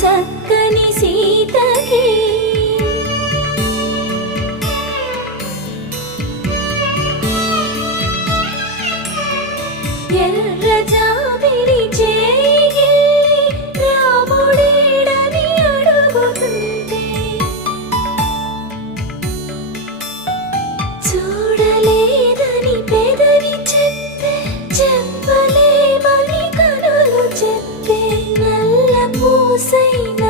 చక్కని సీతకి ఎర్ర జాబిలి చేయి రాముడేడని అడుగుతుంటే చూడలేదని పెదవి చెప్పే చెప్పలేమని కనులు చెప్పే నల్ల పూసైన